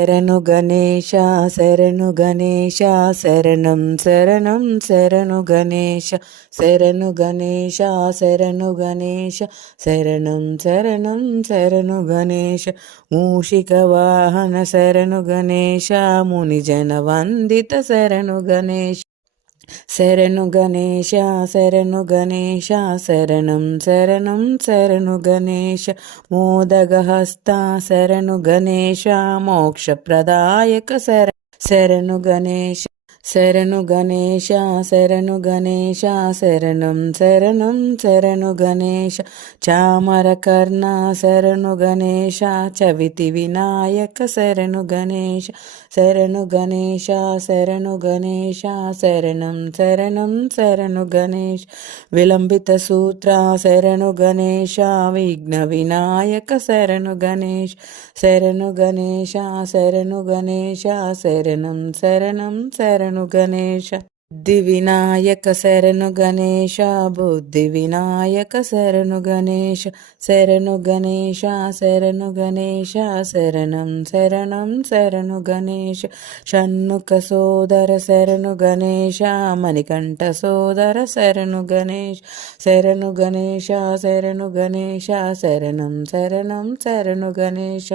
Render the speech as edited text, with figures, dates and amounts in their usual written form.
శరణు గణేశ శరణు గణేశ శరణం శరణం శరణు గణేశ శరణు గణేశ శరణు గణేశ శరణం శరణం శరణు గణేశ మూషిక వాహన శరణు గణేశ మునిజన వందిత శరణు గణేశ శరణు గణేశ శరణు గణేశ శరణం శరణం శరణు గణేశ మోదగహస్త శరణు గణేశ మోక్షప్రదాయక శరణు గణేశ శరణు గణేశ శరణు గణేశ శరణం శరణం శరణు గణేశ చామరకర్ణ శరణు గణేశ చవితి వినాయక శరణు గణేశ శరణు గణేశ శరణు గణేశ శరణం శరణం శరణు గణేశ విలంబిత సూత్ర శరణు గణేశ విఘ్న వినాయక శరణు గణేశ శరణు గణేశ శరణు గణేశ శరణం శరణం శరణు గణేశ బుద్ధి వినాయక శరణు గణేశ బుద్ధి వినాయక శరణు గణేశ శరణు గణేశ శరణు గణేశ శరణం శరణం శరణు గణేశ షణ్ముఖ సోదర శరణు గణేశ మణికంఠ సోదర శరణు గణేశ శరణు గణేశ శరణు గణేశ శరణం శరణం శరణు గణేశ